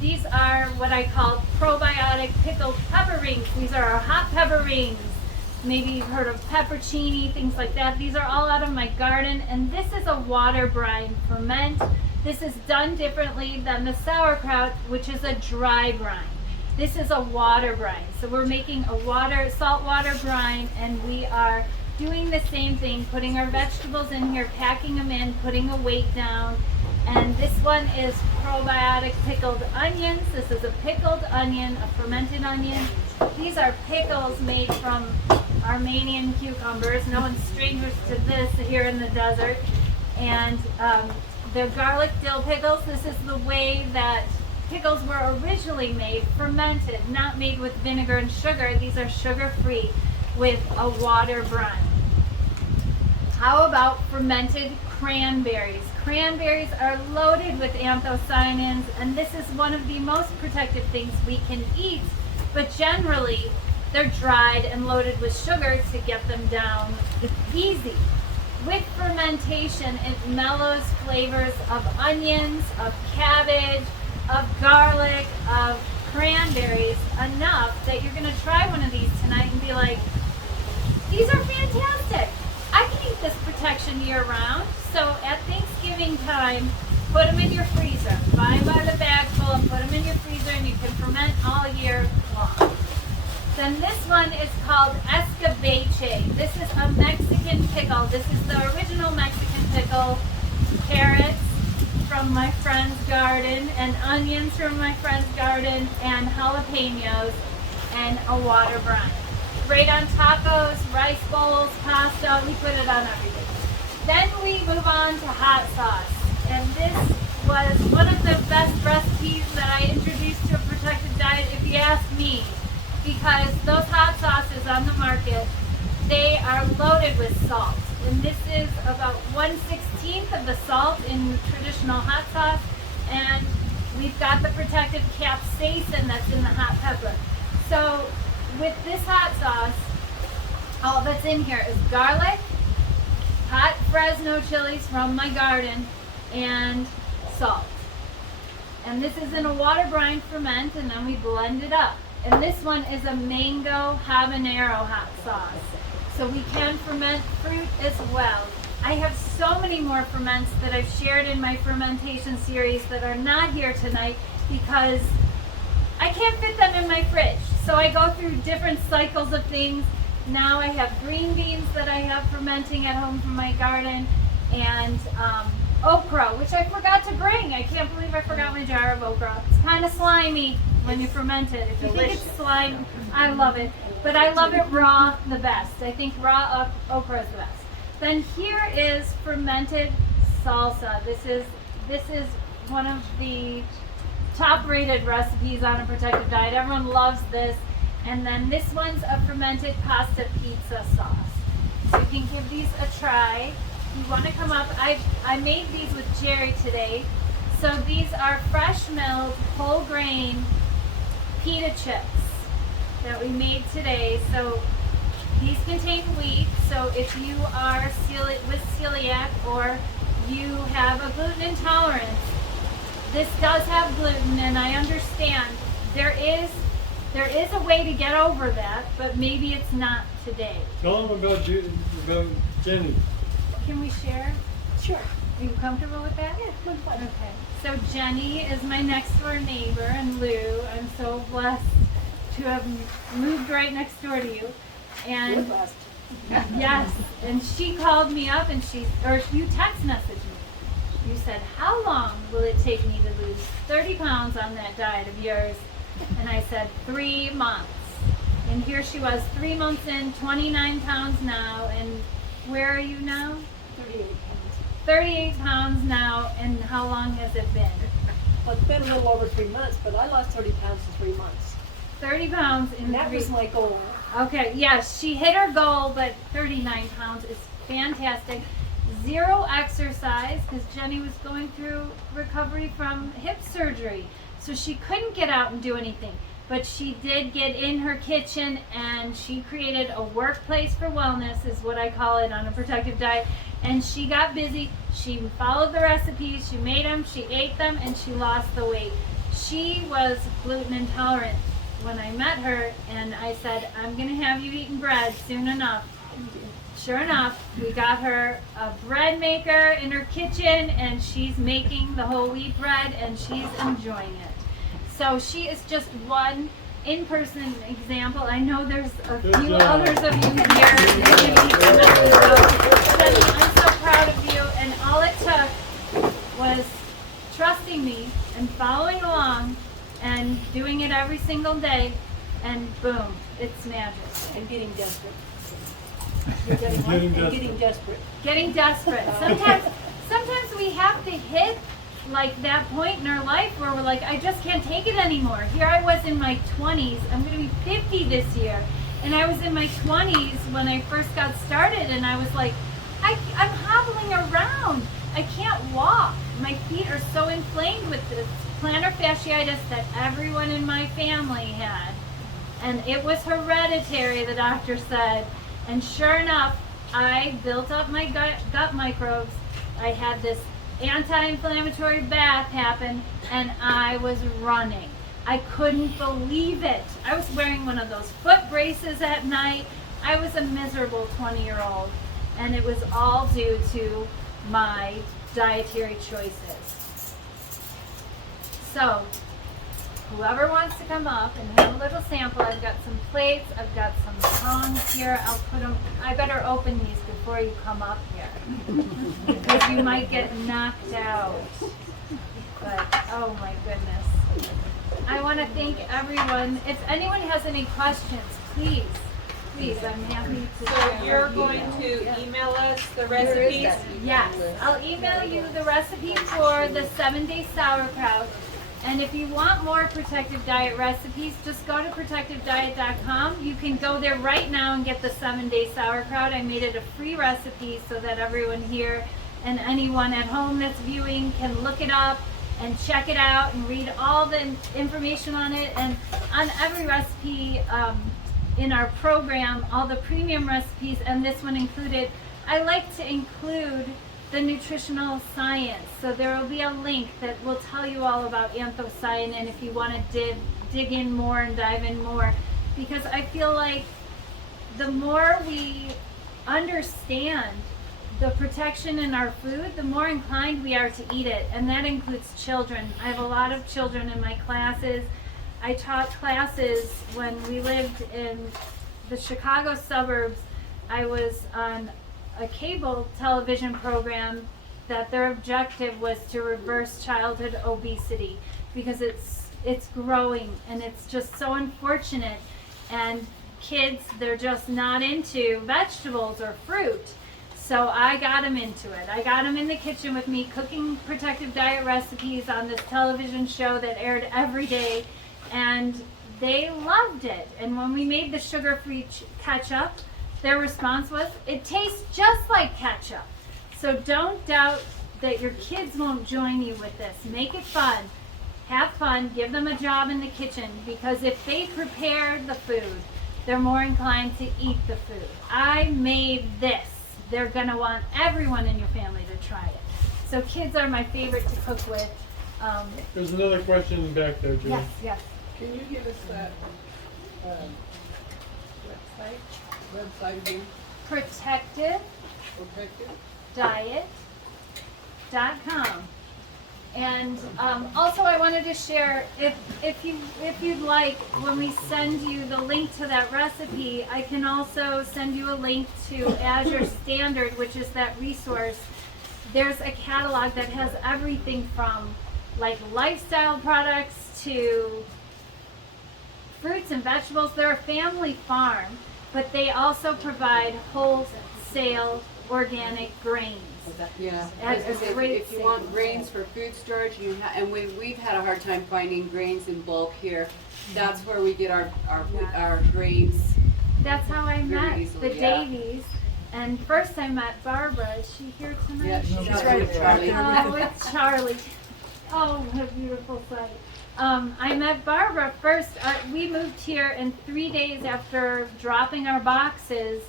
These are what I call probiotic pickled pepper rings. These are our hot pepper rings. Maybe you've heard of peppercini, things like that. These are all out of my garden, and this is a water brine ferment. This is done differently than the sauerkraut, which is a dry brine. This is a water brine. So we're making a salt water brine, and we are doing the same thing, putting our vegetables in here, packing them in, putting a weight down. And this one is probiotic pickled onions. This is a pickled onion, a fermented onion. These are pickles made from Armenian cucumbers. No one's strangers to this here in the desert. And they're garlic dill pickles. This is the way that pickles were originally made, fermented, not made with vinegar and sugar. These are sugar-free with a water brine. How about fermented cranberries? Cranberries are loaded with anthocyanins, and this is one of the most protective things we can eat, but generally they're dried and loaded with sugar to get them down easy. with fermentation, it mellows flavors of onions, of cabbage, of garlic, of cranberries enough that you're gonna try one of these tonight and be like, these are fantastic. I can eat this protection year round. So at Thanksgiving time, put them in your freezer. Buy them by the bag full and put them in your freezer, and you can ferment all year long. Then this one is called escabeche. This is a Mexican pickle. This is the original Mexican pickle. Carrots from my friend's garden, and onions from my friend's garden, and jalapenos, and a water brine. Great on tacos, rice bowls, pasta. We put it on everything. Then we move on to hot sauce. And this was one of the best recipes that I introduced to a protected diet, if you ask me, because those hot sauces on the market, they are loaded with salt. And this is about 1/16 of the salt in traditional hot sauce. And we've got the protective capsaicin that's in the hot pepper. So with this hot sauce, all that's in here is garlic, hot Fresno chilies from my garden, and salt. And this is in a water brine ferment, and then we blend it up. And this one is a mango habanero hot sauce. So we can ferment fruit as well. I have so many more ferments that I've shared in my fermentation series that are not here tonight because I can't fit them in my fridge. So I go through different cycles of things. Now I have green beans that I have fermenting at home from my garden, and okra, which I forgot to bring. I can't believe I forgot my jar of okra. It's kind of slimy when you ferment it. If you think it's slime, I love it. But I love it raw the best. I think raw okra is the best. Then here is fermented salsa. This is one of the top-rated recipes on a protective diet. Everyone loves this. And then this one's a fermented pasta pizza sauce. So you can give these a try. You want to come up. I made these with Jerry today. So these are fresh milled whole grain pita chips that we made today. So these contain wheat. So if you are with celiac or you have a gluten intolerance, this does have gluten, and I understand there is a way to get over that, but maybe it's not today. Tell them about Jenny. Can we share? Sure. Are you comfortable with that? Yeah, good fun. Okay. So Jenny is my next door neighbor, and Lou, I'm so blessed to have moved right next door to you. And yes, and she called me up and you text messaged me. You said, how long will it take me to lose 30 pounds on that diet of yours? And I said, 3 months. And here she was, 3 months in, 29 pounds now. And where are you now? 38 pounds. 38 pounds now. And how long has it been? Well, it's been a little over 3 months, but I lost 30 pounds in 3 months. 30 pounds in And that 3 was my goal. Okay, yes, she hit her goal, but 39 pounds is fantastic. 0 exercise, because Jenny was going through recovery from hip surgery. So she couldn't get out and do anything. But she did get in her kitchen, and she created a workplace for wellness, is what I call it on a protective diet. And she got busy. She followed the recipes. She made them. She ate them, and she lost the weight. She was gluten intolerant when I met her, and I said, I'm going to have you eating bread soon enough. Sure enough, we got her a bread maker in her kitchen, and she's making the whole wheat bread, and she's enjoying it. So she is just one in-person example. I know there's a few others of you here. Jenny, I'm so proud of you, and all it took was trusting me and following along and doing it every single day, and boom, it's magic. And getting desperate. Getting desperate. Getting desperate. Sometimes we have to hit like that point in our life where we're like, I just can't take it anymore. Here I was in my 20s. I'm going to be 50 this year. And I was in my 20s when I first got started, and I was like, I'm hobbling around. I can't walk. My feet are so inflamed with this plantar fasciitis that everyone in my family had. And it was hereditary, the doctor said. And sure enough, I built up my gut microbes. I had this anti-inflammatory bath happen, and I was running. I couldn't believe it. I was wearing one of those foot braces at night. I was a miserable 20-year-old, and it was all due to my dietary choices. So, whoever wants to come up and have a little sample, I've got some plates, I've got some tongs here. I'll put them, I better open these before you come up here, because you might get knocked out. But, oh my goodness. I want to thank everyone. If anyone has any questions, please, I'm happy to share. So you're going to email us the recipes? Yes, I'll email you the recipe for the 7-day sauerkraut. And if you want more Protective Diet recipes, just go to protectivediet.com. You can go there right now and get the 7-day sauerkraut. I made it a free recipe so that everyone here and anyone at home that's viewing can look it up and check it out and read all the information on it. And on every recipe in our program, all the premium recipes, and this one included, I like to include the nutritional science. So there will be a link that will tell you all about anthocyanin if you want to dig in more and dive in more, because I feel like the more we understand the protection in our food, the more inclined we are to eat it, and that includes children. I have a lot of children in my classes. I taught classes when we lived in the Chicago suburbs. I was on a cable television program that their objective was to reverse childhood obesity, because it's growing and it's just so unfortunate. And kids, they're just not into vegetables or fruit. So I got them into it. I got them in the kitchen with me cooking Protective Diet recipes on this television show that aired every day, and they loved it. And when we made the sugar-free ketchup, their response was, it tastes just like ketchup. So don't doubt that your kids won't join you with this. Make it fun. Have fun. Give them a job in the kitchen, because if they prepare the food, they're more inclined to eat the food. I made this. They're going to want everyone in your family to try it. So kids are my favorite to cook with. There's another question back there, Julie. Yes. Can you give us that website again? ProtectiveDiet.com. And also I wanted to share, if you'd like, when we send you the link to that recipe, I can also send you a link to Azure Standard, which is that resource. There's a catalog that has everything from like lifestyle products to fruits and vegetables. They're a family farm, but they also provide wholesale organic grains. Yeah, At a great if you want grains for food storage, and we've had a hard time finding grains in bulk here. That's where we get our grains. That's how I Very met easily, the yeah. Davies. And first I met Barbara. Is she here tonight? Yeah, she's right with Charlie. Oh, it's Charlie. Oh, what a beautiful sight. I met Barbara first. We moved here, and 3 days after dropping our boxes,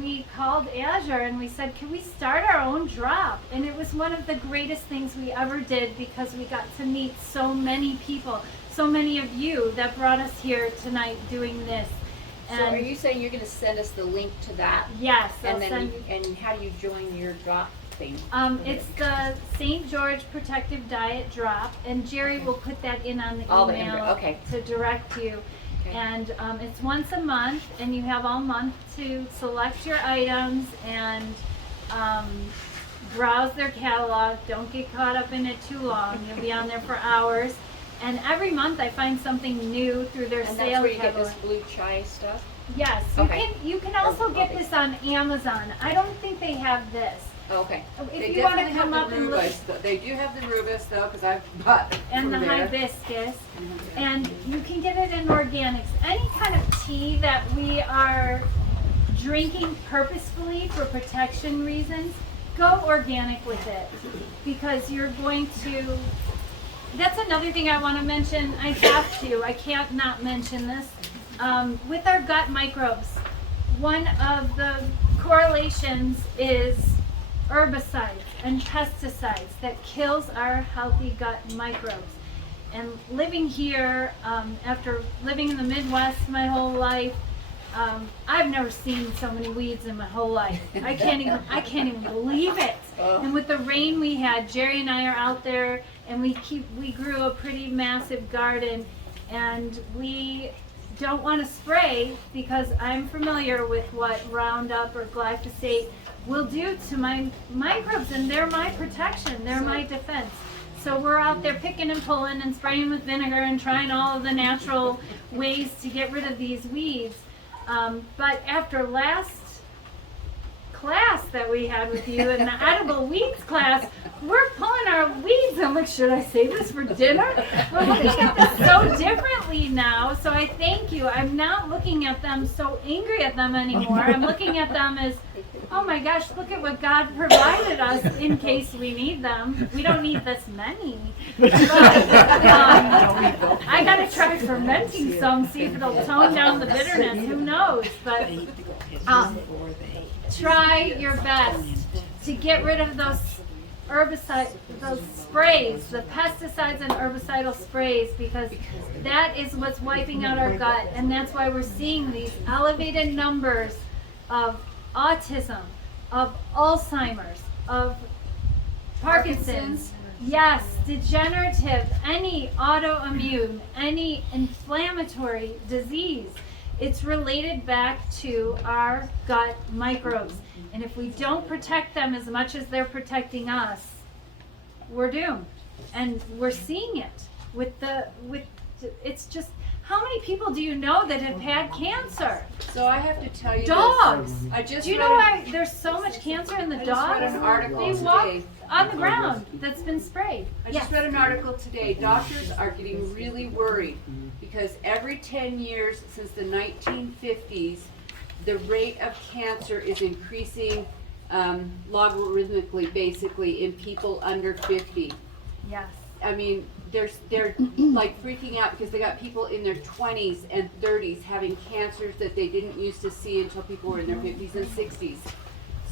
we called Azure and we said, can we start our own drop? And it was one of the greatest things we ever did, because we got to meet so many people, so many of you that brought us here tonight doing this. So are you saying you're going to send us the link to that? Yes, I'll And then send you. and how do you join your drop thing? It's the St. George Protective Diet Drop, and Jerry will put that in on the All the email okay. to direct you. Okay. And it's once a month, and you have all month to select your items and browse their catalog. Don't get caught up in it too long. You'll be on there for hours. And every month I find something new through their And sale that's where you get catalog. this blue chai stuff? Yes, Okay. you can also get Okay. this on Amazon. I don't think they have this. Oh, okay. If They you want to definitely come have up the and look. rubus. They do have the rubus though, because I've bought And from the there. hibiscus, and you can get it in organics. Any kind of tea that we are drinking purposefully for protection reasons, go organic with it, because you're going to. That's another thing I want to mention. I can't not mention this. With our gut microbes, one of the correlations is herbicides and pesticides that kills our healthy gut microbes. And living here, after living in the Midwest my whole life, I've never seen so many weeds in my whole life. I can't even believe it. And with the rain we had, Jerry and I are out there, and we grew a pretty massive garden, and we don't want to spray because I'm familiar with what Roundup or glyphosate will do to my microbes, and they're my protection, they're my defense. So we're out there picking and pulling and spraying with vinegar and trying all of the natural ways to get rid of these weeds. But after last class that we had with you in the edible weeds class, we're pulling our weeds. I'm like, should I save this for dinner? We're looking at this so differently now. So I thank you. I'm not looking at them so angry at them anymore. I'm looking at them as, oh my gosh, look at what God provided us in case we need them. We don't need this many. But, I gotta try fermenting some, see if it'll tone down the bitterness. Who knows? But try your best to get rid of those herbicides, those sprays, the pesticides and herbicidal sprays, because that is what's wiping out our gut, and that's why we're seeing these elevated numbers of autism, of Alzheimer's, of Parkinson's, yes, degenerative, any autoimmune, any inflammatory disease. It's related back to our gut microbes. And if we don't protect them as much as they're protecting us, we're doomed. And we're seeing it it's just, how many people do you know that have had cancer? So I have to tell you Dogs. this. I just Do you read know an- why there's so much cancer in the I just read dogs? an article They walk today. on the ground that's been sprayed. I just read an article today. Doctors are getting really worried because every 10 years since the 1950s, the rate of cancer is increasing logarithmically, basically, in people under 50. Yes. I mean, they're like freaking out because they got people in their 20s and 30s having cancers that they didn't used to see until people were in their 50s and 60s.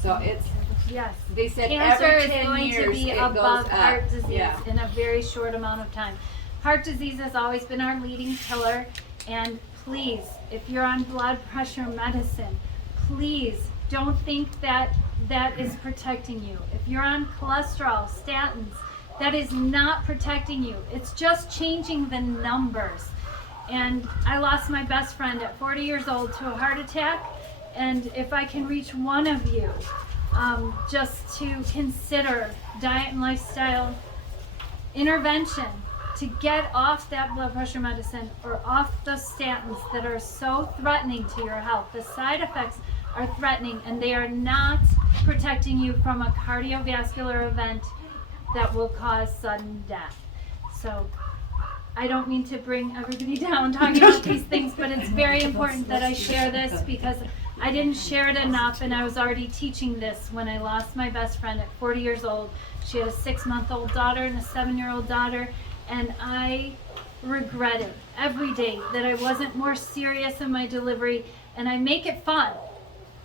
So it's, Yes. they said Cancer every is 10 going years to be it above goes up. heart disease Yeah. in a very short amount of time. Heart disease has always been our leading killer, and please, if you're on blood pressure medicine, please don't think that that is protecting you. If you're on cholesterol, statins, that is not protecting you. It's just changing the numbers. And I lost my best friend at 40 years old to a heart attack, and if I can reach one of you, just to consider diet and lifestyle intervention to get off that blood pressure medicine or off those statins that are so threatening to your health. The side effects are threatening, and they are not protecting you from a cardiovascular event that will cause sudden death. So I don't mean to bring everybody down talking about these things, but it's very important that I share this because I didn't share it enough, and I was already teaching this when I lost my best friend at 40 years old. She had a 6-month-old daughter and a 7-year-old daughter, and I regretted every day that I wasn't more serious in my delivery, and I make it fun.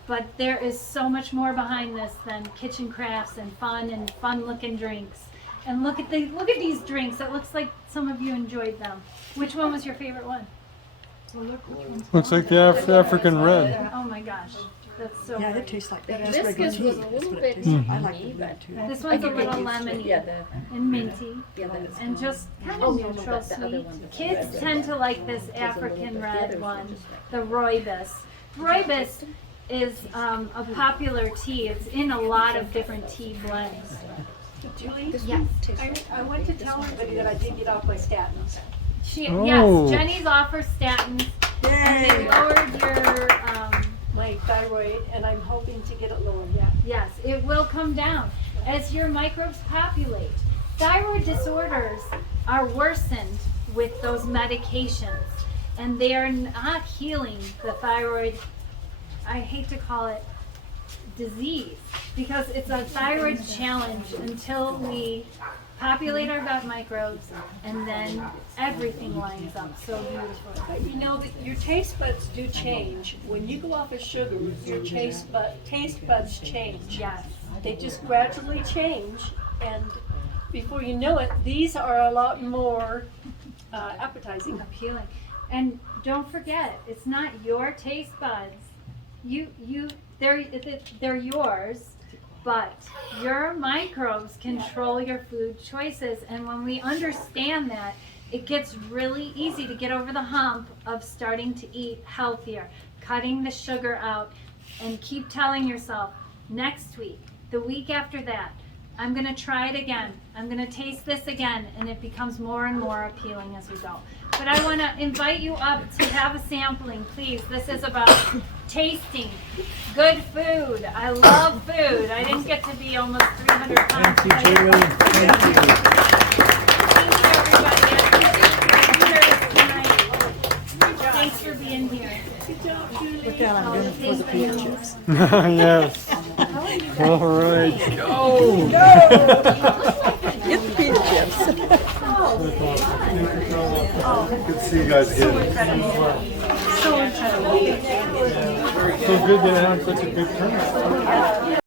But there is so much more behind this than kitchen crafts and fun looking drinks. And look at these drinks. It looks like some of you enjoyed them. Which one was your favorite one? Looks like the African red. Oh my gosh, that's so Yeah, good. it tastes like This regular was tea. a That's little what it bit tastes like. I to like me, the but red too. This one's a little lemony and minty and just kind of neutral sweet. Kids tend to like this African red one, the rooibos. Rooibos is a popular tea. It's in a lot of different tea blends. Julie, Yes. I want to tell everybody that I did get off my statins. Oh. Yes, Jenny's off her statins, and they Yay! lowered your, My thyroid, and I'm hoping to get it lower, yeah. yes, it will come down as your microbes populate. Thyroid disorders are worsened with those medications, and they are not healing the thyroid, I hate to call it disease, because it's a thyroid challenge until we populate our gut microbes, and then everything lines up so beautifully. But you know that your taste buds do change. When you go off of sugar, your taste buds change. Yes. They just gradually change, and before you know it, these are a lot more appetizing. Appealing. And don't forget, it's not your taste buds. They're yours, but your microbes control your food choices. And when we understand that, it gets really easy to get over the hump of starting to eat healthier, cutting the sugar out, and keep telling yourself, next week, the week after that, I'm gonna try it again. I'm gonna taste this again, and it becomes more and more appealing as we go. But I wanna invite you up to have a sampling, please. This is about tasting good food. I love food. I didn't get to be almost 300 pounds. Thank you, Julie. Thank you. Thank you, everybody. I appreciate your interest tonight. Thanks for being here. Look out, I'm going for the pita chips. Yes. All right. Get the pita chips. Good to see you guys again. So good to have such a big turnout.